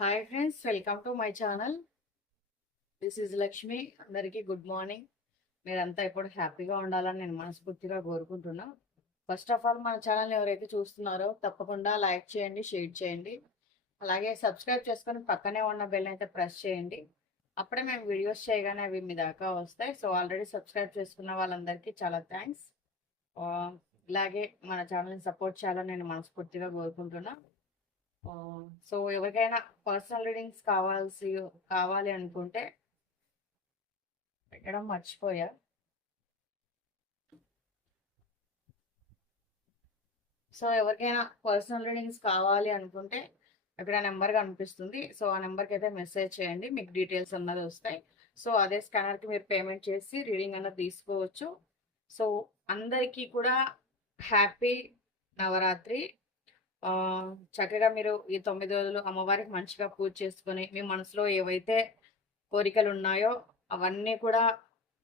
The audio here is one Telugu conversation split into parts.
Hi friends welcome to my channel. This is Lakshmi. అందరికీ గుడ్ మార్నింగ్. మీరంతా ఇప్పుడు హ్యాపీగా ఉండాలని నేను మనస్ఫూర్తిగా కోరుకుంటున్నా. ఫస్ట్ ఆఫ్ ఆల్ మన ఛానల్ ఎవరైతే చూస్తున్నారో తప్పకుండా లైక్ చేయండి షేర్ చేయండి. అలాగే సబ్స్క్రైబ్ చేసుకొని పక్కనే ఉన్న బెల్ అయితే ప్రెస్ చేయండి. అప్పుడే మేము వీడియోస్ చేయగానే అవి మీ దాకా వస్తాయి. సో ఆల్రెడీ సబ్స్క్రైబ్ చేసుకున్న వాళ్ళందరికీ చాలా థ్యాంక్స్. ఇలాగే మన ఛానల్ని సపోర్ట్ చేయాలని నేను మనస్ఫూర్తిగా కోరుకుంటున్నాను సో ఎవరికైనా పర్సనల్ రీడింగ్స్ కావాల్సి కావాలి అనుకుంటే పెట్టడం మర్చిపోయా. సో ఎవరికైనా పర్సనల్ రీడింగ్స్ కావాలి అనుకుంటే ఇక్కడ నెంబర్ కనిపిస్తుంది. సో ఆ నెంబర్కి అయితే మెసేజ్ చేయండి. మీకు డీటెయిల్స్ అన్నది వస్తాయి. సో అదే స్కానర్కి మీరు పేమెంట్ చేసి రీడింగ్ అన్నది తీసుకోవచ్చు. సో అందరికీ కూడా హ్యాపీ నవరాత్రి. చక్కగా మీరు ఈ తొమ్మిది రోజులు అమ్మవారికి మంచిగా పూజ చేసుకొని మీ మనసులో ఏవైతే కోరికలు ఉన్నాయో అవన్నీ కూడా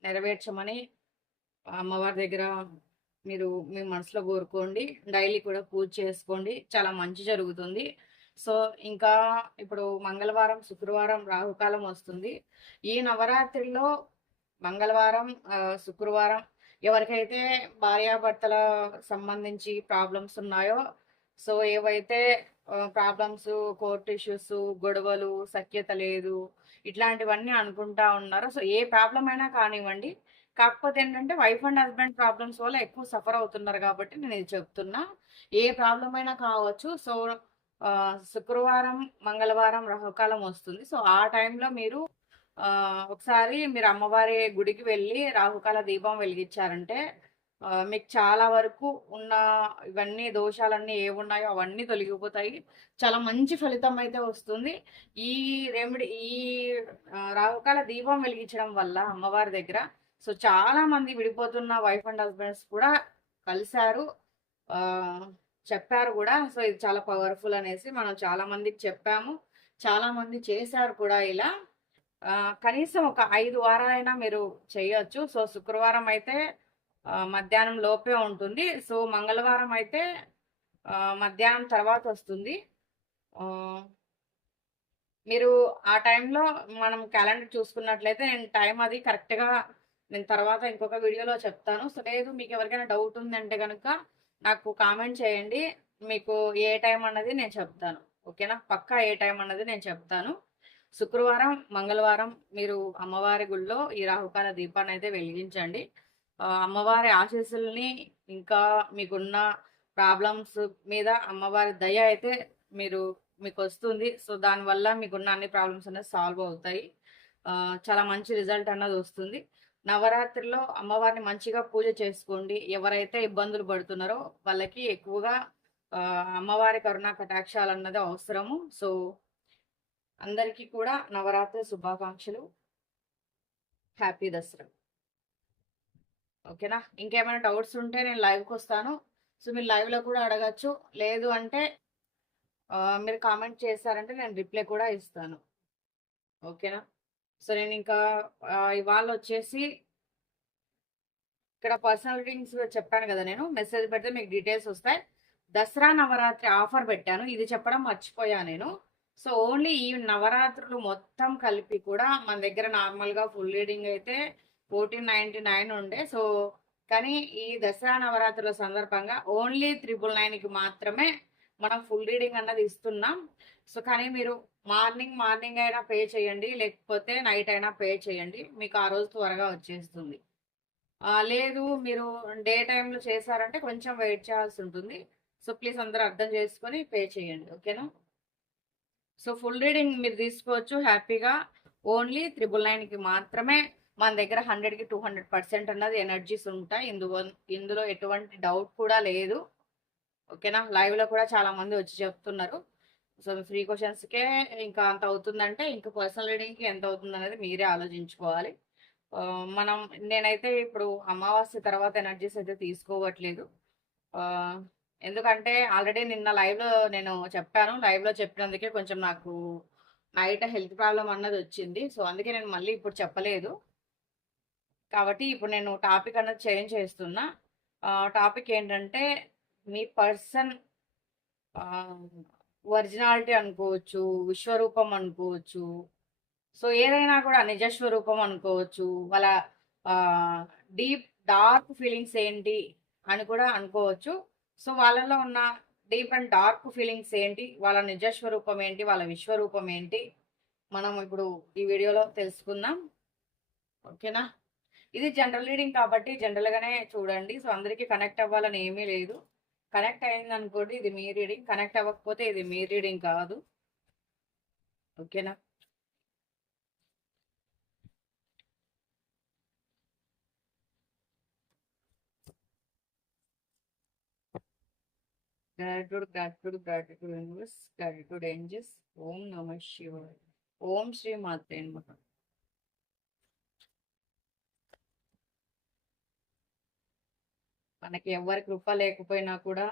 నెరవేర్చమని అమ్మవారి దగ్గర మీరు మీ మనసులో కోరుకోండి. డైలీ కూడా పూజ చేసుకోండి. చాలా మంచి జరుగుతుంది. సో ఇంకా ఇప్పుడు మంగళవారం శుక్రవారం రాహుకాలం వస్తుంది. ఈ నవరాత్రిలో మంగళవారం శుక్రవారం ఎవరికైతే భార్యాభర్తల సంబంధించి ప్రాబ్లమ్స్ ఉన్నాయో సో ఏవైతే ప్రాబ్లమ్స్ కోర్ట్ ఇష్యూస్ గొడవలు సఖ్యత లేదు ఇట్లాంటివన్నీ అనుకుంటా ఉన్నారు సో ఏ ప్రాబ్లం అయినా కానివ్వండి. కాకపోతే ఏంటంటే వైఫ్ అండ్ హస్బెండ్ ప్రాబ్లమ్స్ వల్ల ఎక్కువ సఫర్ అవుతున్నారు కాబట్టి నేను ఇది చెప్తున్నా. ఏ ప్రాబ్లం అయినా కావచ్చు సో శుక్రవారం మంగళవారం రాహుకాలం వస్తుంది. సో ఆ టైంలో మీరు ఒకసారి మీరు అమ్మవారి గుడికి వెళ్ళి రాహుకాల దీపం వెలిగించారంటే మీకు చాలా వరకు ఉన్న ఇవన్నీ దోషాలన్నీ ఏమున్నాయో అవన్నీ తొలగిపోతాయి. చాలా మంచి ఫలితం అయితే వస్తుంది. ఈ రెమెడీ ఈ ఆ, రాహుకాల దీపం వెలిగించడం వల్ల అమ్మవారి దగ్గర సో చాలా మంది విడిపోతున్న వైఫ్ అండ్ హస్బెండ్స్ కూడా కలిశారు. చెప్పారు కూడా. సో ఇది చాలా పవర్ఫుల్ అనేసి మనం చాలా మందికి చెప్పాము. చాలా మంది చేశారు కూడా ఇలా. కనీసం ఒక ఐదు వారాలైనా మీరు చేయొచ్చు. సో శుక్రవారం అయితే మధ్యాహ్నం లోపే ఉంటుంది. సో మంగళవారం అయితే మధ్యాహ్నం తర్వాత వస్తుంది. మీరు ఆ టైంలో మనం క్యాలెండర్ చూసుకున్నట్లయితే నేను టైం అది కరెక్ట్గా నేను తర్వాత ఇంకొక వీడియోలో చెప్తాను. సో లేదు మీకు ఎవరికైనా డౌట్ ఉందంటే కనుక నాకు కామెంట్ చేయండి. మీకు ఏ టైం అన్నది నేను చెప్తాను. ఓకేనా? పక్కా ఏ టైం అన్నది నేను చెప్తాను. శుక్రవారం మంగళవారం మీరు అమ్మవారి గుళ్ళో ఈ రాహుకాల దీపాన్ని అయితే వెలిగించండి. అమ్మవారి ఆశీస్సుల్ని ఇంకా మీకున్న ప్రాబ్లమ్స్ మీద అమ్మవారి దయ అయితే మీరు మీకు వస్తుంది సో దానివల్ల మీకున్న అన్ని ప్రాబ్లమ్స్ అనేది సాల్వ్ అవుతాయి. చాలా మంచి రిజల్ట్ అన్నది వస్తుంది. నవరాత్రిలో అమ్మవారిని మంచిగా పూజ చేసుకోండి. ఎవరైతే ఇబ్బందులు పడుతున్నారో వాళ్ళకి ఎక్కువగా అమ్మవారి కరుణ కటాక్షాలు అన్నది అవసరము. సో అందరికీ కూడా నవరాత్రి శుభాకాంక్షలు. హ్యాపీ దసరా. ఓకేనా? ఇంకేమైనా డౌట్స్ ఉంటే నేను లైవ్కి వస్తాను. సో మీరు లైవ్లో కూడా అడగచ్చు. లేదు అంటే మీరు కామెంట్ చేశారంటే నేను రిప్లై కూడా ఇస్తాను. ఓకేనా? సో నేను ఇంకా ఇవాళ వచ్చేసి ఇక్కడ పర్సనల్ రీడింగ్స్ చెప్పాను కదా నేను. మెసేజ్ పెడితే మీకు డీటెయిల్స్ వస్తాయి. దసరా నవరాత్రి ఆఫర్ పెట్టాను. ఇది చెప్పడం మర్చిపోయా నేను. సో ఓన్లీ ఈ నవరాత్రులు మొత్తం కలిపి కూడా మన దగ్గర నార్మల్గా ఫుల్ రీడింగ్ అయితే ఫోర్టీన్ నైన్టీ నైన్ ఉండే. సో కానీ ఈ దసరా నవరాత్రుల సందర్భంగా ఓన్లీ త్రిబుల్ నైన్కి మాత్రమే మనం ఫుల్ రీడింగ్ అన్నది ఇస్తున్నాం. సో కానీ మీరు మార్నింగ్ మార్నింగ్ అయినా పే చేయండి లేకపోతే నైట్ అయినా పే చేయండి. మీకు ఆ రోజు త్వరగా వచ్చేస్తుంది. లేదు మీరు డే టైంలో చేశారంటే కొంచెం వెయిట్ చేయాల్సి ఉంటుంది. సో ప్లీజ్ అందరూ అర్థం చేసుకొని పే చేయండి ఓకేనా? సో ఫుల్ రీడింగ్ మీరు తీసుకోవచ్చు హ్యాపీగా. ఓన్లీ త్రిబుల్ నైన్కి మాత్రమే మన దగ్గర హండ్రెడ్కి టూ హండ్రెడ్ పర్సెంట్ అన్నది ఎనర్జీస్ ఉంటాయి. ఇందులో ఇందులో ఎటువంటి డౌట్ కూడా లేదు. ఓకేనా లైవ్లో కూడా చాలామంది వచ్చి చెప్తున్నారు. సో ఫ్రీ క్వశ్చన్స్కే ఇంకా అంత అవుతుందంటే ఇంకా పర్సనల్ రీడింగ్కి ఎంత అవుతుంది అనేది మీరే ఆలోచించుకోవాలి. మనం నేనైతే ఇప్పుడు అమావాస్య తర్వాత ఎనర్జీస్ అయితే తీసుకోవట్లేదు. ఎందుకంటే ఆల్రెడీ నిన్న లైవ్లో నేను చెప్పాను. లైవ్లో చెప్పినందుకే కొంచెం నాకు నైట్ హెల్త్ ప్రాబ్లం అన్నది వచ్చింది. సో అందుకే నేను మళ్ళీ ఇప్పుడు చెప్పలేదు. కాబట్టి ఇప్పుడు నేను టాపిక్ అనేది చేంజ్ చేస్తున్నా. టాపిక్ ఏంటంటే మీ పర్సన్ ఒరిజినాలిటీ అనుకోవచ్చు విశ్వరూపం అనుకోవచ్చు. సో ఏదైనా కూడా నిజస్వరూపం అనుకోవచ్చు. వాళ్ళ డీప్ డార్క్ ఫీలింగ్స్ ఏంటి అని కూడా అనుకోవచ్చు. సో వాళ్ళలో ఉన్న డీప్ అండ్ డార్క్ ఫీలింగ్స్ ఏంటి? వాళ్ళ నిజస్వరూపం ఏంటి? వాళ్ళ విశ్వరూపం ఏంటి? మనం ఇప్పుడు ఈ వీడియోలో తెలుసుకుందాం. ఓకేనా ఇది జనరల్ రీడింగ్ కాబట్టి జనరల్గానే చూడండి. సో అందరికీ కనెక్ట్ అవ్వాలని ఏమీ లేదు. కనెక్ట్ అయింది అనుకోండి ఇది మీ రీడింగ్ కనెక్ట్ అవ్వకపోతే ఇది మీ రీడింగ్ కాదు. ఓకేనా gratitude gratitude gratitude universe, gratitude angels ఓం నమ Shivaya. ఓం శ్రీ మాత్రే నమః మనకి ఎవరి కృప లేకపోయినా కూడా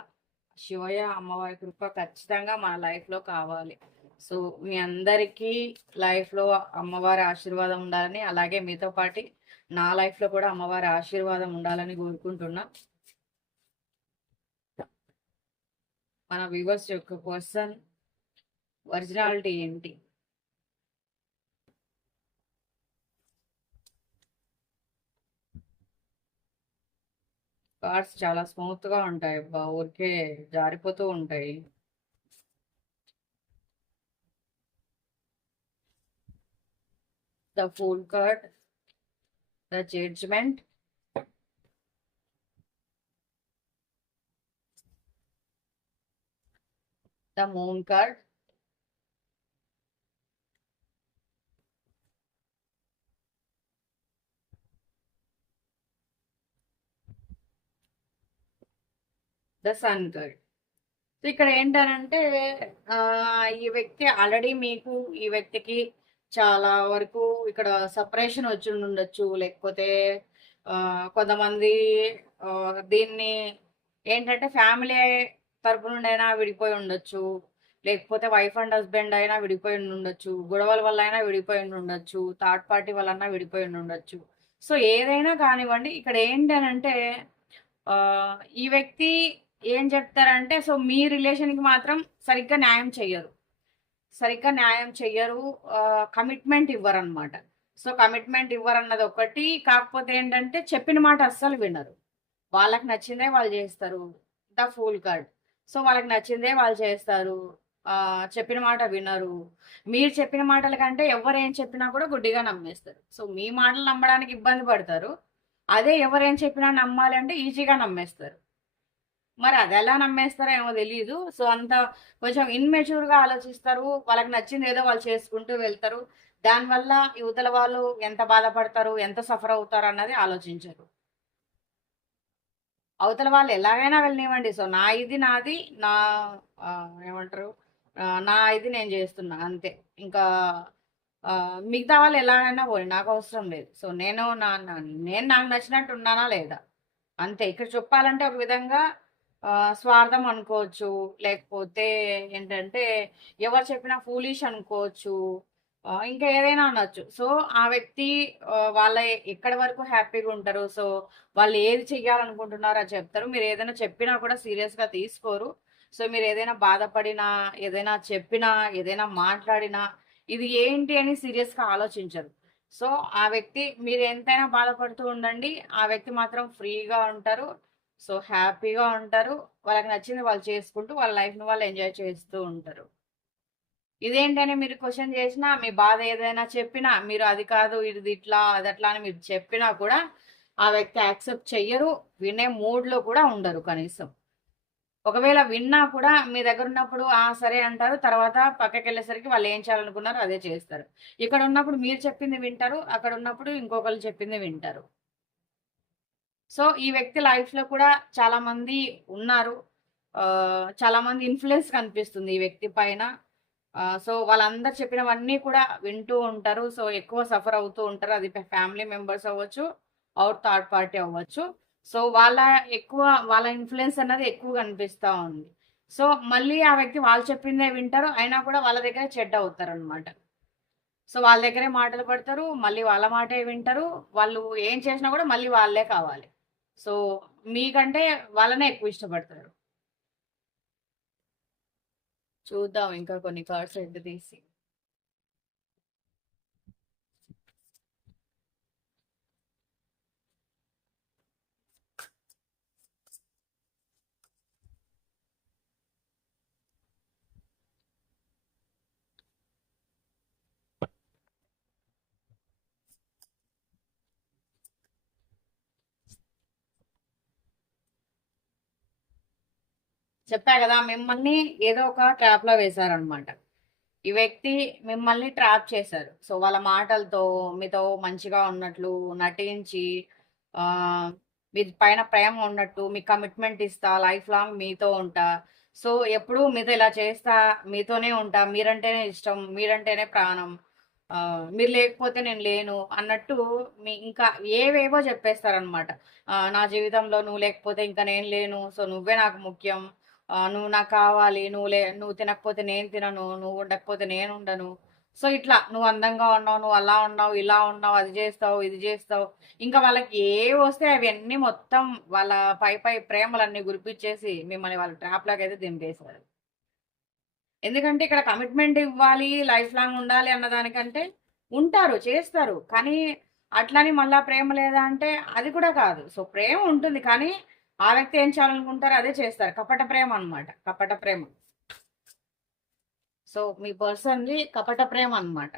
శివయ్య అమ్మవారి కృప ఖచ్చితంగా మన లైఫ్లో కావాలి. సో మీ అందరికీ లైఫ్లో అమ్మవారి ఆశీర్వాదం ఉండాలని అలాగే మీతో పాటు నా లైఫ్లో కూడా అమ్మవారి ఆశీర్వాదం ఉండాలని కోరుకుంటున్నా. మన వ్యూవర్స్ యొక్క పర్సన్ ఒరిజినాలిటీ ఏంటి? కార్డ్స్ చాలా స్మూత్గా ఉంటాయి. అబ్బా ఊరికే జారిపోతూ ఉంటాయి. The fool card the judgement. The moon card. The sun card so ఇక్కడ ఏంటనంటే ఈ వ్యక్తి ఆల్రెడీ మీకు ఈ వ్యక్తికి చాలా వరకు ఇక్కడ సపరేషన్ వచ్చి ఉండొచ్చు లేకపోతే కొంతమంది దీన్ని ఏంటంటే ఫ్యామిలీ తరపు నుండి అయినా విడిపోయి ఉండొచ్చు. లేకపోతే వైఫ్ అండ్ హస్బెండ్ అయినా విడిపోయి ఉండొచ్చు గొడవల వల్ల అయినా విడిపోయి ఉండొచ్చు థర్డ్ పార్టీ వల్ల విడిపోయి ఉండొచ్చు సో ఏదైనా కానివ్వండి ఇక్కడ ఏంటనంటే ఈ వ్యక్తి ఏం చెప్తారంటే సో మీ రిలేషన్కి మాత్రం సరిగ్గా న్యాయం చెయ్యరు. సరిగ్గా న్యాయం చెయ్యరు కమిట్మెంట్ ఇవ్వరు అనమాట సో కమిట్మెంట్ ఇవ్వరు అన్నది ఒకటి కాకపోతే ఏంటంటే చెప్పిన మాట అస్సలు వినరు. వాళ్ళకి నచ్చిందే వాళ్ళు చేస్తారు. The fool card. సో వాళ్ళకి నచ్చిందే వాళ్ళు చేస్తారు. చెప్పిన మాట వినరు. మీరు చెప్పిన మాటల కంటే ఎవరు ఏం చెప్పినా కూడా గుడ్డిగా నమ్మేస్తారు. సో మీ మాటలు నమ్మడానికి ఇబ్బంది పడతారు. అదే ఎవరేం చెప్పినా నమ్మాలి అంటే ఈజీగా నమ్మేస్తారు. మరి అది ఎలా నమ్మేస్తారో ఏమో తెలియదు సో అంత కొంచెం ఇన్మెచ్యూర్గా ఆలోచిస్తారు. వాళ్ళకి నచ్చింది ఏదో వాళ్ళు చేసుకుంటూ వెళ్తారు. దానివల్ల యువతల వాళ్ళు ఎంత బాధపడతారు ఎంత సఫర్ అవుతారు అన్నది ఆలోచించరు. అవతల వాళ్ళు ఎలాగైనా వెళ్ళనివ్వండి. సో నా ఇది నాది నా ఏమంటారు? నా ఇది నేను చేస్తున్నా అంతే. ఇంకా మిగతా వాళ్ళు ఎలాగైనా పోయి నాకు అవసరం లేదు. సో నేను నా నేను నాకు నచ్చినట్టు ఉన్నానా లేదా? అంతే. ఇక్కడ చెప్పాలంటే ఒక విధంగా స్వార్థం అనుకోవచ్చు. లేకపోతే ఏంటంటే ఎవరు చెప్పినా ఫూలిష్ అనుకోవచ్చు. ఇంకా ఏదైనా అనొచ్చు. సో ఆ వ్యక్తి వాళ్ళ ఎక్కడి వరకు హ్యాపీగా ఉంటారు? సో వాళ్ళు ఏది చెయ్యాలనుకుంటున్నారో అది చెప్తారు. మీరు ఏదైనా చెప్పినా కూడా సీరియస్గా తీసుకోరు. సో మీరు ఏదైనా బాధపడినా ఏదైనా చెప్పినా ఏదైనా మాట్లాడినా ఇది ఏంటి అని సీరియస్గా ఆలోచించరు. సో ఆ వ్యక్తి మీరు ఎంతైనా బాధపడుతూ ఉండండి. ఆ వ్యక్తి మాత్రం ఫ్రీగా ఉంటారు. సో హ్యాపీగా ఉంటారు. వాళ్ళకి నచ్చింది వాళ్ళు చేసుకుంటూ వాళ్ళ లైఫ్ని వాళ్ళు ఎంజాయ్ చేస్తూ ఉంటారు. ఇదేంటని మీరు క్వశ్చన్ చేసినా మీ బాధ ఏదైనా చెప్పినా మీరు అది కాదు ఇది ఇట్లా అది అట్లా అని మీరు చెప్పినా కూడా ఆ వ్యక్తి యాక్సెప్ట్ చెయ్యరు. వినే మూడ్లో కూడా ఉండరు కనీసం. ఒకవేళ విన్నా కూడా మీ దగ్గర ఉన్నప్పుడు ఆ సరే అంటారు. తర్వాత పక్కకి వెళ్ళేసరికి వాళ్ళు ఏం చేయాలనుకున్నారో అదే చేస్తారు. ఇక్కడ ఉన్నప్పుడు మీరు చెప్పింది వింటారు అక్కడ ఉన్నప్పుడు ఇంకొకరు చెప్పింది వింటారు. సో ఈ వ్యక్తి లైఫ్లో కూడా చాలామంది ఉన్నారు. చాలామంది ఇన్ఫ్లుయెన్స్ కనిపిస్తుంది ఈ వ్యక్తి పైన. సో వాళ్ళందరు చెప్పినవన్నీ కూడా వింటూ ఉంటారు. సో ఎక్కువ సఫర్ అవుతూ ఉంటారు. అది ఫ్యామిలీ మెంబర్స్ అవ్వచ్చు అవుట్ థర్డ్ పార్టీ అవ్వచ్చు. సో వాళ్ళ ఎక్కువ వాళ్ళ ఇన్ఫ్లుయెన్స్ అన్నది ఎక్కువ కనిపిస్తూ ఉంది. సో మళ్ళీ ఆ వ్యక్తి వాళ్ళు చెప్పిందే వింటారు. అయినా కూడా వాళ్ళ దగ్గర చెడ్డ అవుతారు అనమాట సో వాళ్ళ దగ్గరే మాటలు పడతారు. మళ్ళీ వాళ్ళ మాటే వింటారు. వాళ్ళు ఏం చేసినా కూడా మళ్ళీ వాళ్ళే కావాలి. సో మీకంటే వాళ్ళనే ఎక్కువ ఇష్టపడతారు. చూద్దాం ఇంకా కొన్ని కార్డ్స్ ఎడ్డు తీసి. చెప్పా కదా మిమ్మల్ని ఏదో ఒక ట్రాప్లో వేశారనమాట. ఈ వ్యక్తి మిమ్మల్ని ట్రాప్ చేశారు. సో వాళ్ళ మాటలతో మీతో మంచిగా ఉన్నట్లు నటించి ఆ మీ పైన ప్రేమ ఉన్నట్టు మీ కమిట్మెంట్ ఇస్తా లైఫ్ లాంగ్ మీతో ఉంటా. సో ఎప్పుడు మీతో ఇలా చేస్తా మీతోనే ఉంటా మీరంటేనే ఇష్టం మీరంటేనే ప్రాణం ఆ, మీరు లేకపోతే నేను లేను అన్నట్టు మీ ఇంకా ఏవేవో చెప్పేస్తారనమాట. నా జీవితంలో నువ్వు లేకపోతే ఇంకా నేను లేను సో నువ్వే నాకు ముఖ్యం నువ్వు నాకు కావాలి నువ్వు లే నువ్వు తినకపోతే నేను తినను నువ్వు ఉండకపోతే నేను ఉండను. సో ఇట్లా నువ్వు అందంగా ఉన్నావు నువ్వు అలా ఉన్నావు ఇలా ఉన్నావు అది చేస్తావు ఇది చేస్తావు. ఇంకా వాళ్ళకి ఏ వస్తే అవన్నీ మొత్తం వాళ్ళ పై పై ప్రేమలన్నీ గురిపించేసి మిమ్మల్ని వాళ్ళ ట్రాప్లోకి అయితే దింపేశారు. ఎందుకంటే ఇక్కడ కమిట్మెంట్ ఇవ్వాలి లైఫ్ లాంగ్ ఉండాలి అన్నదానికంటే ఉంటారు చేస్తారు. కానీ అట్లని మళ్ళా ప్రేమ లేదా అంటే అది కూడా కాదు. సో ప్రేమ ఉంటుంది కానీ ఆ వ్యక్తి ఏం చేయాలనుకుంటారో అదే చేస్తారు. కపట ప్రేమ అన్నమాట. కపట ప్రేమ. సో మీ పర్సన్ది కపట ప్రేమ అన్నమాట.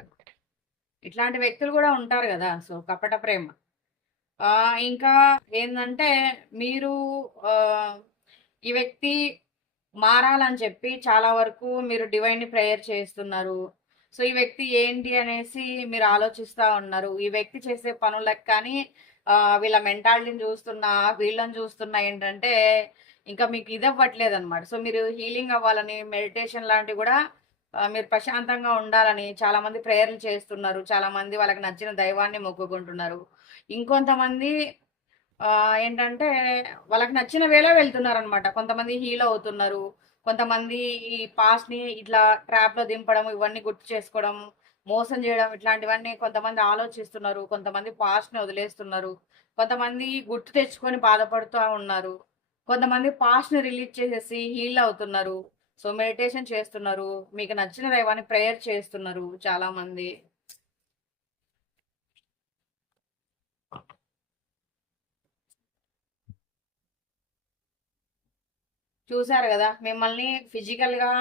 ఇట్లాంటి వ్యక్తులు కూడా ఉంటారు కదా. సో కపట ప్రేమ. ఇంకా ఏంటంటే మీరు ఈ వ్యక్తి మారాలని చెప్పి చాలా వరకు మీరు డివైన్ ప్రేయర్ చేస్తున్నారు. సో ఈ వ్యక్తి ఏంటి అనేసి మీరు ఆలోచిస్తూ ఉన్నారు. ఈ వ్యక్తి చేసే పనులకు కానీ వీళ్ళ మెంటాలిటీని చూస్తున్నా వీళ్ళని చూస్తున్నా ఏంటంటే ఇంకా మీకు ఇది అవ్వట్లేదు అనమాట సో మీరు హీలింగ్ అవ్వాలని మెడిటేషన్ లాంటివి కూడా మీరు ప్రశాంతంగా ఉండాలని చాలా మంది ప్రేయర్లు చేస్తున్నారు. చాలా మంది వాళ్ళకి నచ్చిన దైవాన్ని మొక్కుకుంటున్నారు. ఇంకొంతమంది ఏంటంటే వాళ్ళకి నచ్చిన వేళ వెళ్తున్నారు అనమాట కొంతమంది హీల్ అవుతున్నారు. కొంతమంది ఈ పాస్ట్ని ఇట్లా ట్రాప్లో దింపడం ఇవన్నీ గుర్తు చేసుకోవడం మోసం చేయడం ఇట్లాంటివన్నీ కొంతమంది ఆలోచిస్తున్నారు కొంతమంది పాస్ట్ని వదిలేస్తున్నారు కొంతమంది గుర్తు తెచ్చుకొని బాధపడుతూ ఉన్నారు కొంతమంది పాస్ట్ని రిలీజ్ చేసేసి హీల్ అవుతున్నారు సో మెడిటేషన్ చేస్తున్నారు మీకు నచ్చిన దైవాన్ని ప్రేయర్ చేస్తున్నారు చాలా మంది చూసారు కదా మిమ్మల్ని ఫిజికల్గా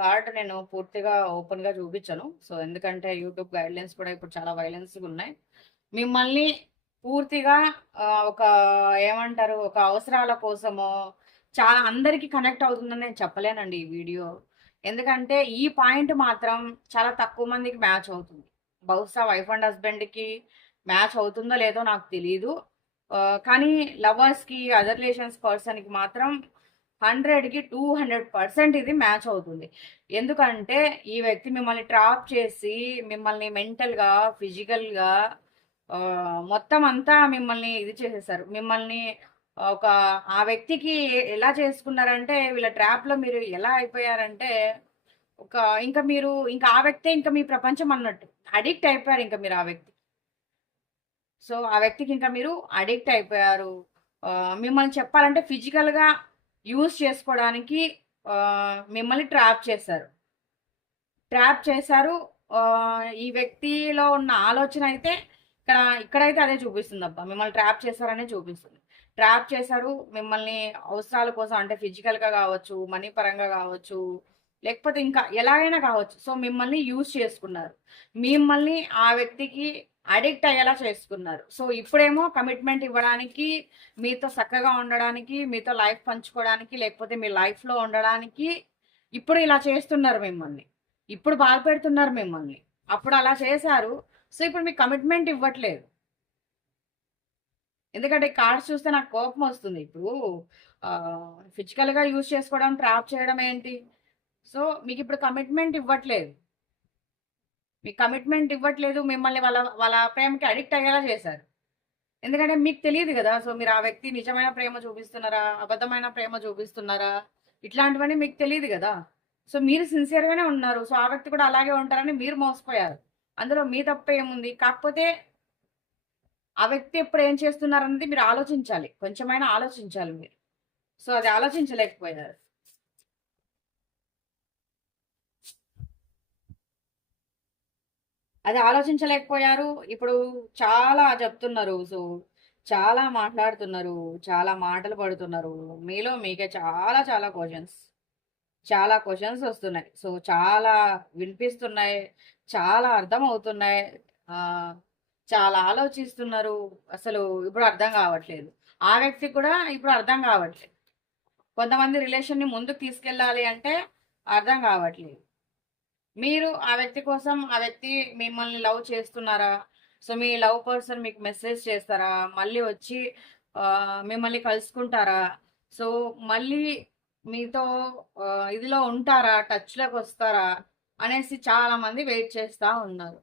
కార్డ్ నేను పూర్తిగా ఓపెన్గా చూపించను. సో ఎందుకంటే యూట్యూబ్ గైడ్ లైన్స్ కూడా ఇప్పుడు చాలా వైలెన్స్ ఉన్నాయి. మిమ్మల్ని పూర్తిగా ఒక ఏమంటారు ఒక అవసరాల కోసమో చాలా అందరికి కనెక్ట్ అవుతుందని నేను చెప్పలేనండి ఈ వీడియో. ఎందుకంటే ఈ పాయింట్ మాత్రం చాలా తక్కువ మందికి మ్యాచ్ అవుతుంది. బహుశా వైఫ్ అండ్ హస్బెండ్కి మ్యాచ్ అవుతుందో లేదో నాకు తెలియదు కానీ లవర్స్కి అదర్ రిలేషన్స్ పర్సన్కి మాత్రం హండ్రెడ్కి టూ హండ్రెడ్ పర్సెంట్ ఇది మ్యాచ్ అవుతుంది. ఎందుకంటే ఈ వ్యక్తి మిమ్మల్ని ట్రాప్ చేసి మిమ్మల్ని మెంటల్గా ఫిజికల్గా మొత్తం అంతా మిమ్మల్ని ఇది చేసేసారు. మిమ్మల్ని ఒక ఆ వ్యక్తికి ఎలా చేసుకున్నారంటే వీళ్ళ ట్రాప్లో మీరు ఎలా అయిపోయారంటే ఒక ఇంకా మీరు ఇంకా ఆ వ్యక్తే ఇంకా మీ ప్రపంచం అన్నట్టు అడిక్ట్ అయిపోయారు ఇంకా మీరు ఆ వ్యక్తి. సో ఆ వ్యక్తికి ఇంకా మీరు అడిక్ట్ అయిపోయారు. మిమ్మల్ని చెప్పాలంటే ఫిజికల్గా యూజ్ చేసుకోవడానికి మిమ్మల్ని ట్రాప్ చేశారు. ట్రాప్ చేశారు ఈ వ్యక్తిలో ఉన్న ఆలోచన అయితే ఇక్కడ ఇక్కడైతే అదే చూపిస్తుంది అబ్బా మిమ్మల్ని ట్రాప్ చేశారనే చూపిస్తుంది. ట్రాప్ చేశారు మిమ్మల్ని అవసరాల కోసం అంటే ఫిజికల్గా కావచ్చు మనీ పరంగా కావచ్చు లేకపోతే ఇంకా ఎలాగైనా కావచ్చు. సో మిమ్మల్ని యూజ్ చేసుకున్నారు. మిమ్మల్ని ఆ వ్యక్తికి అడిక్ట్ అయ్యేలా చేసుకున్నారు. సో ఇప్పుడేమో కమిట్మెంట్ ఇవ్వడానికి మీతో చక్కగా ఉండడానికి మీతో లైఫ్ పంచుకోవడానికి లేకపోతే మీ లైఫ్లో ఉండడానికి ఇప్పుడు ఇలా చేస్తున్నారు మిమ్మల్ని. ఇప్పుడు బాధ పెడుతున్నారు మిమ్మల్ని. అప్పుడు అలా చేశారు. సో ఇప్పుడు మీకు కమిట్మెంట్ ఇవ్వట్లేదు. ఎందుకంటే కార్డ్స్ చూస్తే నాకు కోపం వస్తుంది. ఇప్పుడు ఫిజికల్గా యూజ్ చేసుకోవడం ట్రాప్ చేయడం ఏంటి? సో మీకు ఇప్పుడు కమిట్మెంట్ ఇవ్వట్లేదు. మీకు కమిట్మెంట్ ఇవ్వట్లేదు మిమ్మల్ని వాళ్ళ వాళ్ళ ప్రేమకి అడిక్ట్ అయ్యేలా చేశారు. ఎందుకంటే మీకు తెలియదు కదా సో మీరు ఆ వ్యక్తి నిజమైన ప్రేమ చూపిస్తున్నారా అబద్ధమైన ప్రేమ చూపిస్తున్నారా ఇట్లాంటివన్నీ మీకు తెలియదు కదా. సో మీరు సిన్సియర్ గానే ఉన్నారు సో ఆ వ్యక్తి కూడా అలాగే ఉంటారని మీరు మోసపోయారు. అందులో మీ తప్ప ఏముంది? కాకపోతే ఆ వ్యక్తి ఎప్పుడు ఏం చేస్తున్నారన్నది మీరు ఆలోచించాలి కొంచెమైనా ఆలోచించాలి మీరు. సో అది ఆలోచించలేకపోయారు. అది ఆలోచించలేకపోయారు. ఇప్పుడు చాలా చెప్తున్నారు. సో చాలా మాట్లాడుతున్నారు. చాలా మాటలు పడుతున్నారు. మీలో మీకే చాలా చాలా క్వశ్చన్స్ చాలా క్వశ్చన్స్ వస్తున్నాయి. సో చాలా వినిపిస్తున్నాయి. చాలా అర్థం అవుతున్నాయి చాలా ఆలోచిస్తున్నారు. అసలు ఇప్పుడు అర్థం కావట్లేదు. ఆ వ్యక్తి కూడా ఇప్పుడు అర్థం కావట్లేదు. కొంతమంది రిలేషన్ని ముందుకు తీసుకెళ్ళాలి అంటే అర్థం కావట్లేదు. మీరు ఆ వ్యక్తి కోసం ఆ వ్యక్తి మిమ్మల్ని లవ్ చేస్తున్నారా? సో మీ లవ్ పర్సన్ మీకు మెసేజ్ చేస్తారా? మళ్ళీ వచ్చి మిమ్మల్ని కలుసుకుంటారా? సో మళ్ళీ మీతో ఇదిలో ఉంటారా? టచ్లోకి వస్తారా? అనేసి చాలా మంది వెయిట్ చేస్తూ ఉన్నారు.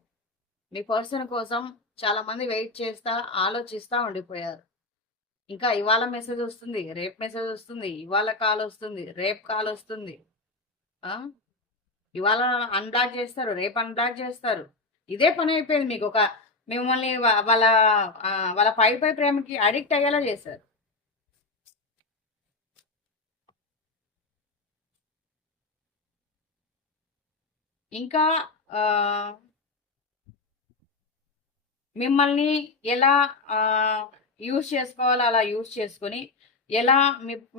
మీ పర్సన్ కోసం చాలా మంది వెయిట్ చేస్తా ఆలోచిస్తూ ఉండిపోయారు. ఇంకా ఇవాళ మెసేజ్ వస్తుంది రేపు మెసేజ్ వస్తుంది ఇవాళ కాల్ వస్తుంది రేపు కాల్ వస్తుంది. ఇవాళ అన్బ్లాక్ చేస్తారు రేపు అన్బ్లాక్ చేస్తారు. ఇదే పని అయిపోయింది మీకు ఒక మిమ్మల్ని వాళ్ళ వాళ్ళ పై పై ప్రేమకి అడిక్ట్ అయ్యేలా చేశారు. ఇంకా మిమ్మల్ని ఎలా యూజ్ చేసుకోవాలో అలా యూజ్ చేసుకొని ఎలా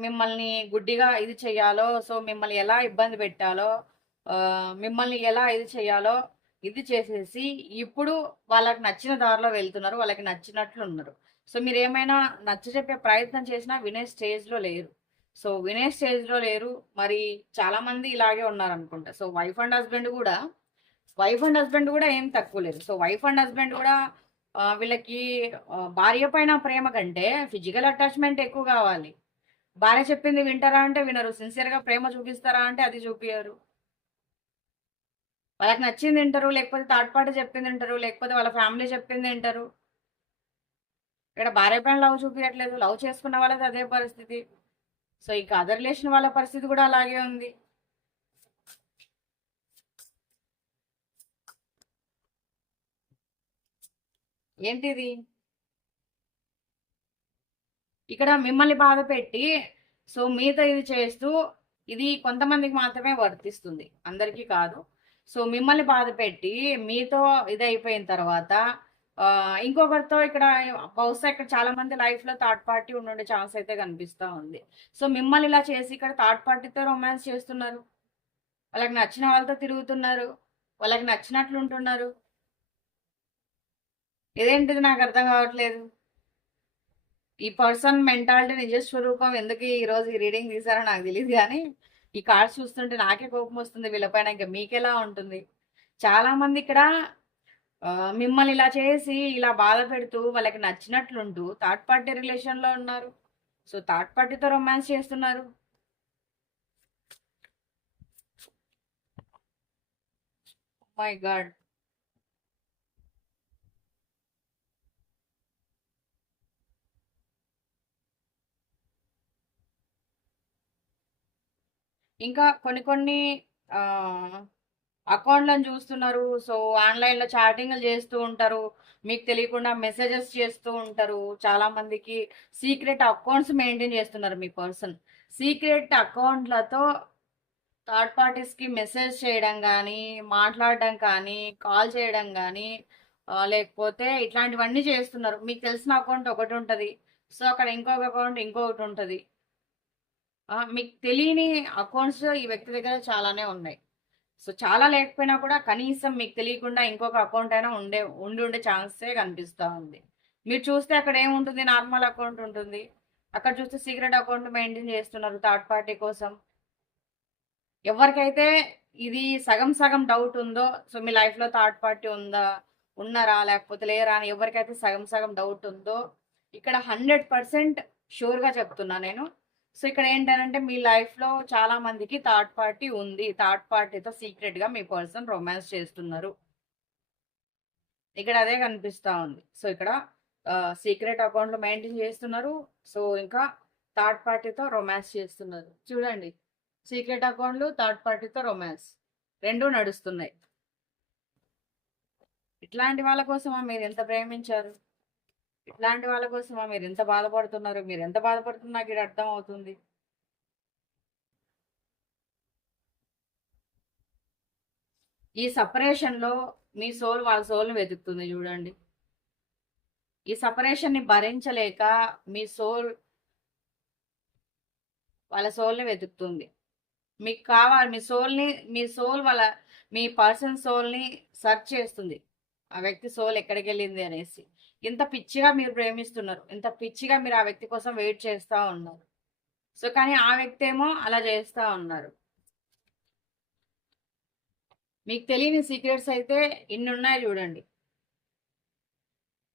మిమ్మల్ని గుడ్డిగా ఇది చేయాలో సో మిమ్మల్ని ఎలా ఇబ్బంది పెట్టాలో మిమ్మల్ని ఎలా ఇది చేయాలో ఇది చేసేసి ఇప్పుడు వాళ్ళకి నచ్చిన దారిలో వెళ్తున్నారు వాళ్ళకి నచ్చినట్లు ఉన్నారు. సో మీరు ఏమైనా నచ్చ చెప్పే ప్రయత్నం చేసినా వినే స్టేజ్లో లేరు. సో వినే స్టేజ్లో లేరు. మరి చాలా మంది ఇలాగే ఉన్నారు అనుకుంటా సో వైఫ్ అండ్ హస్బెండ్ కూడా వైఫ్ అండ్ హస్బెండ్ కూడా ఏం తక్కువ లేదు. సో వైఫ్ అండ్ హస్బెండ్ కూడా వీళ్ళకి భార్య పైన ప్రేమ కంటే ఫిజికల్ అటాచ్మెంట్ ఎక్కువ కావాలి. భార్య చెప్పింది వింటారా అంటే వినరు. సిన్సియర్గా ప్రేమ చూపిస్తారా అంటే అది చూపించరు వాళ్ళకి నచ్చింది వింటారు లేకపోతే థర్డ్ పార్టీ చెప్పింది వింటారు లేకపోతే వాళ్ళ ఫ్యామిలీ చెప్పింది వింటారు. ఇక్కడ భార్య పైన లవ్ చూపించట్లేదు లవ్ చేసుకున్న వాళ్ళది అదే పరిస్థితి. సో ఇక అదర్ రిలేషన్ వాళ్ళ పరిస్థితి కూడా అలాగే ఉంది. ఏంటిది? ఇక్కడ మిమ్మల్ని బాధ పెట్టి సో మీతో ఇది చేస్తూ ఇది కొంతమందికి మాత్రమే వర్తిస్తుంది. అందరికీ కాదు. సో మిమ్మల్ని బాధ పెట్టి మీతో ఇది అయిపోయిన తర్వాత ఇంకొకరితో ఇక్కడ బహుశా ఇక్కడ చాలా మంది లైఫ్లో థర్డ్ పార్టీ ఉండే ఛాన్స్ అయితే కనిపిస్తూ ఉంది. సో మిమ్మల్ని ఇలా చేసి ఇక్కడ థర్డ్ పార్టీతో రొమాన్స్ చేస్తున్నారు? వాళ్ళకి నచ్చిన వాళ్ళతో తిరుగుతున్నారు? వాళ్ళకి నచ్చినట్లు ఉంటున్నారు? ఇదేంటిది నాకు అర్థం కావట్లేదు. ఈ పర్సన్ మెంటాలిటీ నిజ స్వరూపం ఎందుకు ఈ రోజు ఈ రీడింగ్ తీసారో నాకు తెలియదు కానీ ఈ కార్డ్స్ చూస్తుంటే నాకే కోపం వస్తుంది వీళ్ళపైన. ఇంకా మీకెలా ఉంటుంది? చాలా మంది ఇక్కడ మిమ్మల్ని ఇలా చేసి ఇలా బాధ పెడుతూ వాళ్ళకి నచ్చినట్లుంటూ థర్డ్ పార్టీ రిలేషన్లో ఉన్నారు. సో థర్డ్ పార్టీతో రొమాన్స్ చేస్తున్నారు. My God. ఇంకా కొన్ని కొన్ని అకౌంట్లను చూస్తున్నారు. సో ఆన్లైన్లో చాటింగ్లు చేస్తూ ఉంటారు. మీకు తెలియకుండా మెసేజెస్ చేస్తూ ఉంటారు. చాలా మందికి సీక్రెట్ అకౌంట్స్ మెయింటైన్ చేస్తున్నారు మీ పర్సన్. సీక్రెట్ అకౌంట్లతో థర్డ్ పార్టీస్కి మెసేజ్ చేయడం కానీ మాట్లాడడం కానీ కాల్ చేయడం కానీ లేకపోతే ఇట్లాంటివన్నీ చేస్తున్నారు. మీకు తెలిసిన అకౌంట్ ఒకటి ఉంటుంది. సో అక్కడ ఇంకొక అకౌంట్ ఇంకొకటి ఉంటుంది. మీకు తెలియని అకౌంట్స్ ఈ వ్యక్తి దగ్గర చాలానే ఉన్నాయి. సో చాలా లేకపోయినా కూడా కనీసం మీకు తెలియకుండా ఇంకొక అకౌంట్ అయినా ఉండే ఉండి ఉండే ఛాన్సే కనిపిస్తూ ఉంది. మీరు చూస్తే అక్కడ ఏముంటుంది? నార్మల్ అకౌంట్ ఉంటుంది. అక్కడ చూస్తే సీక్రెట్ అకౌంట్ మెయింటైన్ చేస్తున్నారు థర్డ్ పార్టీ కోసం. ఎవరికైతే ఇది సగం సగం డౌట్ ఉందో సో మీ లైఫ్లో థర్డ్ పార్టీ ఉందా ఉన్నారా లేకపోతే లేరా అని ఎవరికైతే సగం సగం డౌట్ ఉందో ఇక్కడ హండ్రెడ్ పర్సెంట్ షూర్గా చెప్తున్నా నేను. సో ఇక్కడ ఏంటంటే మీ లైఫ్లో చాలా మందికి థర్డ్ పార్టీ ఉంది. థర్డ్ పార్టీతో సీక్రెట్గా మీ పర్సన్ రొమాన్స్ చేస్తున్నారు. ఇక్కడ అదే కనిపిస్తూ ఉంది. సో ఇక్కడ సీక్రెట్ అకౌంట్లు మెయింటైన్ చేస్తున్నారు. సో ఇంకా థర్డ్ పార్టీతో రొమాన్స్ చేస్తున్నారు. చూడండి. సీక్రెట్ అకౌంట్లు థర్డ్ పార్టీతో రొమాన్స్. రెండు నడుస్తున్నాయి. ఇట్లాంటి వాళ్ళ కోసమా మీరు ఎంత ప్రేమించారు? ఇట్లాంటి వాళ్ళ కోసమా? మీరు ఎంత బాధపడుతున్నారు? మీరు ఎంత బాధపడుతున్నా నాకు ఇది అర్థం అవుతుంది. ఈ సపరేషన్లో మీ సోల్ వాళ్ళ సోల్ని వెతుకుతుంది చూడండి. ఈ సపరేషన్ని భరించలేక మీ సోల్ వాళ్ళ సోల్ని వెతుకుతుంది. మీకు కావాలి మీ సోల్ని మీ సోల్ వాళ్ళ మీ పర్సన్ సోల్ని సెర్చ్ చేస్తుంది. ఆ వ్యక్తి సోల్ ఎక్కడికి వెళ్ళింది అనేసి. ఇంత పిచ్చిగా మీరు ప్రేమిస్తున్నారు. ఇంత పిచ్చిగా మీరు ఆ వ్యక్తి కోసం వెయిట్ చేస్తూ ఉన్నారు. సో కానీ ఆ వ్యక్తి ఏమో అలా చేస్తూ ఉన్నారు. మీకు తెలియని సీక్రెట్స్ అయితే ఇన్ని ఉన్నాయి చూడండి.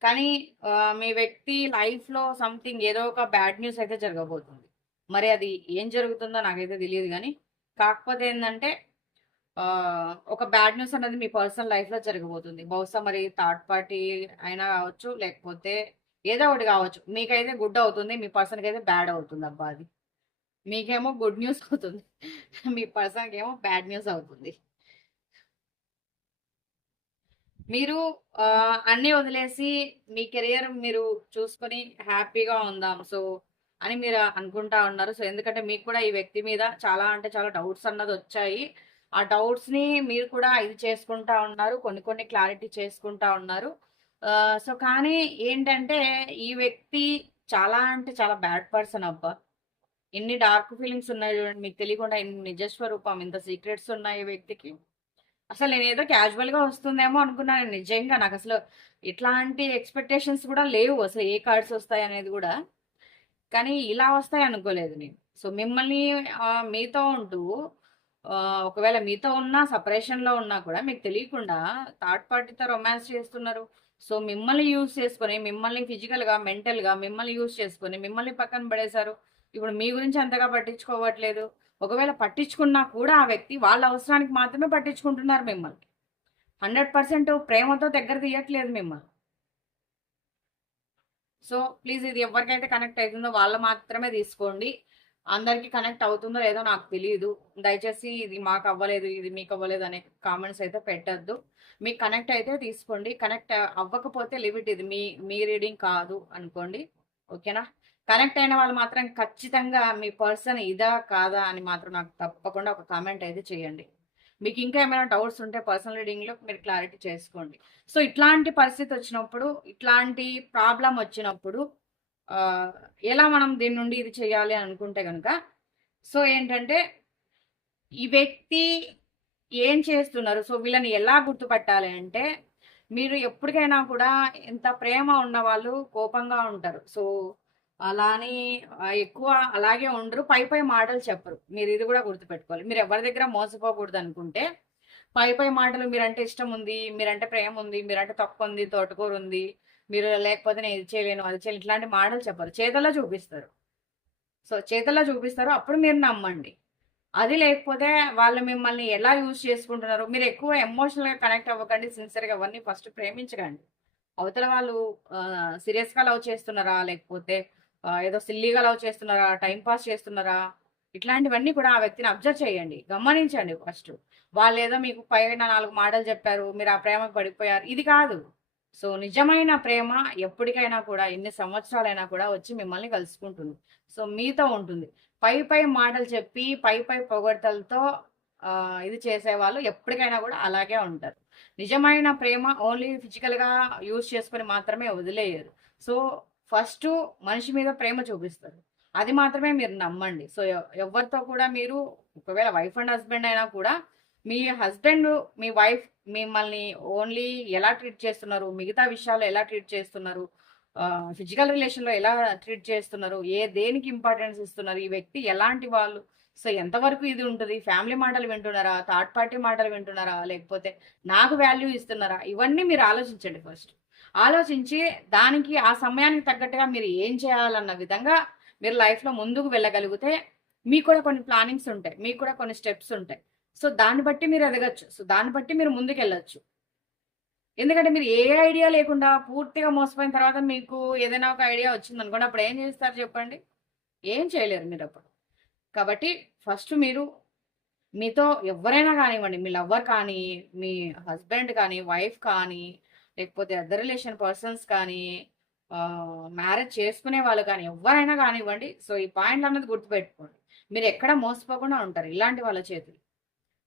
కానీ మీ వ్యక్తి లైఫ్లో సంథింగ్ ఏదో ఒక బ్యాడ్ న్యూస్ అయితే జరగబోతుంది. మరి అది ఏం జరుగుతుందో నాకైతే తెలియదు కానీ కాకపోతే ఏంటంటే ఒక బ్యాడ్ న్యూస్ అనేది మీ పర్సనల్ లైఫ్లో జరగబోతుంది. బహుశా మరి థర్డ్ పార్టీ అయినా కావచ్చు లేకపోతే ఏదో ఒకటి కావచ్చు. మీకైతే గుడ్ అవుతుంది మీ పర్సన్కి అయితే బ్యాడ్ అవుతుంది అబ్బా అది. మీకేమో గుడ్ న్యూస్ అవుతుంది. మీ పర్సన్కి ఏమో బ్యాడ్ న్యూస్ అవుతుంది. మీరు అన్నీ వదిలేసి మీ కెరియర్ మీరు చూసుకొని హ్యాపీగా ఉందాం. సో అని మీరు అనుకుంటా ఉన్నారు. సో ఎందుకంటే మీకు కూడా ఈ వ్యక్తి మీద చాలా అంటే చాలా డౌట్స్ అన్నది వచ్చాయి. ఆ డౌట్స్ని మీరు కూడా ఇది చేసుకుంటా ఉన్నారు కొన్ని కొన్ని క్లారిటీ చేసుకుంటా ఉన్నారు. సో కానీ ఏంటంటే ఈ వ్యక్తి చాలా అంటే చాలా బ్యాడ్ పర్సన్ అబ్బా. ఎన్ని డార్క్ ఫీలింగ్స్ ఉన్నాయి చూడండి మీకు తెలియకుండా ఇన్ని నిజస్వరూపం ఇంత సీక్రెట్స్ ఉన్నాయి ఈ వ్యక్తికి. అసలు నేను ఏదో క్యాజువల్గా వస్తుందేమో అనుకున్నాను నిజంగా నాకు అసలు ఇట్లాంటి ఎక్స్పెక్టేషన్స్ కూడా లేవు అసలు ఏ కార్డ్స్ వస్తాయి అనేది కూడా. కానీ ఇలా వస్తాయి అనుకోలేదు నేను. సో మిమ్మల్ని మీతో ఉంటూ ఒకవేళ మీతో ఉన్నా సపరేషన్లో ఉన్నా కూడా మీకు తెలియకుండా థర్డ్ పార్టీతో రొమాన్స్ చేస్తున్నారు. సో మిమ్మల్ని యూజ్ చేసుకొని మిమ్మల్ని ఫిజికల్గా మెంటల్గా మిమ్మల్ని యూజ్ చేసుకొని మిమ్మల్ని పక్కన పడేశారు. ఇప్పుడు మీ గురించి అంతగా పట్టించుకోవట్లేదు. ఒకవేళ పట్టించుకున్నా కూడా ఆ వ్యక్తి వాళ్ళ అవసరానికి మాత్రమే పట్టించుకుంటున్నారు మిమ్మల్ని. హండ్రెడ్ పర్సెంట్ ప్రేమతో దగ్గర తీయట్లేదు మిమ్మల్ని. సో ప్లీజ్ ఇది ఎవరికైతే కనెక్ట్ అవుతుందో వాళ్ళు మాత్రమే తీసుకోండి. అందరికి కనెక్ట్ అవుతుందో లేదో నాకు తెలియదు దయచేసి ఇది మాకు అవ్వలేదు ఇది మీకు అవ్వలేదు అనే కామెంట్స్ అయితే పెట్టద్దు. మీకు కనెక్ట్ అయితే తీసుకోండి. కనెక్ట్ అవ్వకపోతే లిమిట్ ఇది మీ మీ రీడింగ్ కాదు అనుకోండి. ఓకేనా? కనెక్ట్ అయిన వాళ్ళు మాత్రం ఖచ్చితంగా మీ పర్సన్ ఇదా కాదా అని మాత్రం నాకు తప్పకుండా ఒక కామెంట్ అయితే చేయండి. మీకు ఇంకా ఏమైనా డౌట్స్ ఉంటే పర్సనల్ రీడింగ్లో మీరు క్లారిటీ చేసుకోండి. సో ఇట్లాంటి పరిస్థితి వచ్చినప్పుడు ఇట్లాంటి ప్రాబ్లం వచ్చినప్పుడు ఎలా మనం దీని నుండి ఇది చేయాలి అని అనుకుంటే కనుక సో ఏంటంటే ఈ వ్యక్తి ఏం చేస్తున్నారు? సో వీళ్ళని ఎలా గుర్తుపట్టాలి అంటే మీరు ఎప్పటికైనా కూడా ఎంత ప్రేమ ఉన్న వాళ్ళు కోపంగా ఉంటారు. సో అలానే ఎక్కువ అలాగే ఉండరు. పై పై మాటలు చెప్పరు. మీరు ఇది కూడా గుర్తుపెట్టుకోవాలి. మీరు ఎవరి దగ్గర మోసపోకూడదు అనుకుంటే పై పై మాటలు మీరంటే ఇష్టం ఉంది మీరంటే ప్రేమ ఉంది మీరంటే తక్కువ ఉంది తోటకూర ఉంది మీరు లేకపోతే నేను ఇది చేయలేను అది చేయలేను ఇట్లాంటి మాటలు చెప్పరు. చేతల్లో చూపిస్తారు. సో చేతల్లో చూపిస్తారు. అప్పుడు మీరు నమ్మండి. అది లేకపోతే వాళ్ళు మిమ్మల్ని ఎలా యూజ్ చేసుకుంటున్నారు? మీరు ఎక్కువ ఎమోషనల్గా కనెక్ట్ అవ్వకండి సిన్సియర్గా అవన్నీ ఫస్ట్ ప్రేమించకండి. అవతల వాళ్ళు సీరియస్గా లవ్ చేస్తున్నారా? లేకపోతే ఏదో సిల్లీగా లవ్ చేస్తున్నారా? టైం పాస్ చేస్తున్నారా? ఇట్లాంటివన్నీ కూడా ఆ వ్యక్తిని అబ్జర్వ్ చేయండి. గమనించండి ఫస్ట్ వాళ్ళు ఏదో మీకు పైన నాలుగు మాటలు చెప్పారు మీరు ఆ ప్రేమకు పడిపోయారు. ఇది కాదు. సో నిజమైన ప్రేమ ఎప్పటికైనా కూడా ఎన్ని సంవత్సరాలైనా కూడా వచ్చి మిమ్మల్ని కలుసుకుంటుంది. సో మీతో ఉంటుంది. పై పై మాటలు చెప్పి పై పై పొగడ్తలతో ఇది చేసేవాళ్ళు ఎప్పటికైనా కూడా అలాగే ఉంటారు. నిజమైన ప్రేమ ఓన్లీ ఫిజికల్గా యూజ్ చేసుకొని మాత్రమే వదిలేయరు. సో ఫస్ట్ మనిషి మీద ప్రేమ చూపిస్తారు. అది మాత్రమే మీరు నమ్మండి. సో ఎవరితో కూడా మీరు ఒకవేళ వైఫ్ అండ్ హస్బెండ్ అయినా కూడా మీ హస్బెండ్ మీ వైఫ్ మిమ్మల్ని ఓన్లీ ఎలా ట్రీట్ చేస్తున్నారు? మిగతా విషయాల్లో ఎలా ట్రీట్ చేస్తున్నారు? ఫిజికల్ రిలేషన్లో ఎలా ట్రీట్ చేస్తున్నారు? ఏ దేనికి ఇంపార్టెన్స్ ఇస్తున్నారు? ఈ వ్యక్తి ఎలాంటి వాళ్ళు? సో ఎంతవరకు ఇది ఉంటుంది? ఫ్యామిలీ మాటలు వింటున్నారా? థర్డ్ పార్టీ మాటలు వింటున్నారా? లేకపోతే నాకు వాల్యూ ఇస్తున్నారా? ఇవన్నీ మీరు ఆలోచించండి ఫస్ట్. ఆలోచించి దానికి ఆ సమయానికి తగ్గట్టుగా మీరు ఏం చేయాలన్న విధంగా మీరు లైఫ్లో ముందుకు వెళ్ళగలిగితే మీకు కూడా కొన్ని ప్లానింగ్స్ ఉంటాయి. మీకు కూడా కొన్ని స్టెప్స్ ఉంటాయి. సో దాన్ని బట్టి మీరు ఎదగచ్చు. సో దాన్ని బట్టి మీరు ముందుకెళ్ళచ్చు. ఎందుకంటే మీరు ఏ ఐడియా లేకుండా పూర్తిగా మోసపోయిన తర్వాత మీకు ఏదైనా ఒక ఐడియా వచ్చింది అనుకోండి అప్పుడు ఏం చేస్తారు చెప్పండి? ఏం చేయలేరు మీరు అప్పుడు. కాబట్టి ఫస్ట్ మీరు మీతో ఎవరైనా కానివ్వండి మీ లవ్వర్ కానీ మీ హస్బెండ్ కానీ వైఫ్ కానీ లేకపోతే అదర్ రిలేషన్ పర్సన్స్ కానీ మ్యారేజ్ చేసుకునే వాళ్ళు కానీ ఎవరైనా కానివ్వండి సో ఈ పాయింట్లు అన్నది గుర్తుపెట్టుకోండి. మీరు ఎక్కడ మోసపోకుండా ఉంటారు ఇలాంటి వాళ్ళ చేతులు.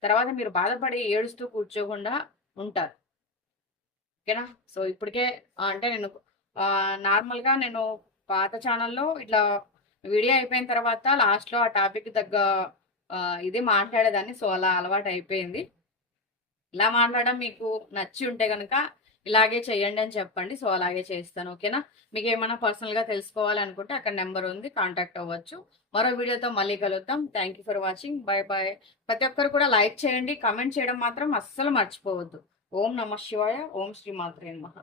తర్వాత మీరు బాధపడి ఏడుస్తూ కూర్చోకుండా ఉంటారు. ఓకేనా? సో ఇప్పటికే అంటే నేను నార్మల్గా నేను పాత ఛానల్లో ఇట్లా వీడియో అయిపోయిన తర్వాత లాస్ట్లో ఆ టాపిక్ తగ్గ ఇది మాట్లాడేదాన్ని. సో అలా అలవాటు అయిపోయింది. ఇలా మాట్లాడడం మీకు నచ్చి ఉంటే కనుక ఇలాగే చేయండి అని చెప్పండి. సో అలాగే చేస్తాను. ఓకేనా? మీకు ఏమైనా పర్సనల్గా తెలుసుకోవాలనుకుంటే అక్కడ నెంబర్ ఉంది. కాంటాక్ట్ అవ్వచ్చు. మరో వీడియోతో మళ్ళీ కలుగుతాం thank you for watching bye bye ప్రతి ఒక్కరు కూడా లైక్ చేయండి కమెంట్ చేయడం మాత్రం అస్సలు మర్చిపోవద్దు. ఓం నమ శివాయ ఓం శ్రీ మాత్రే మహా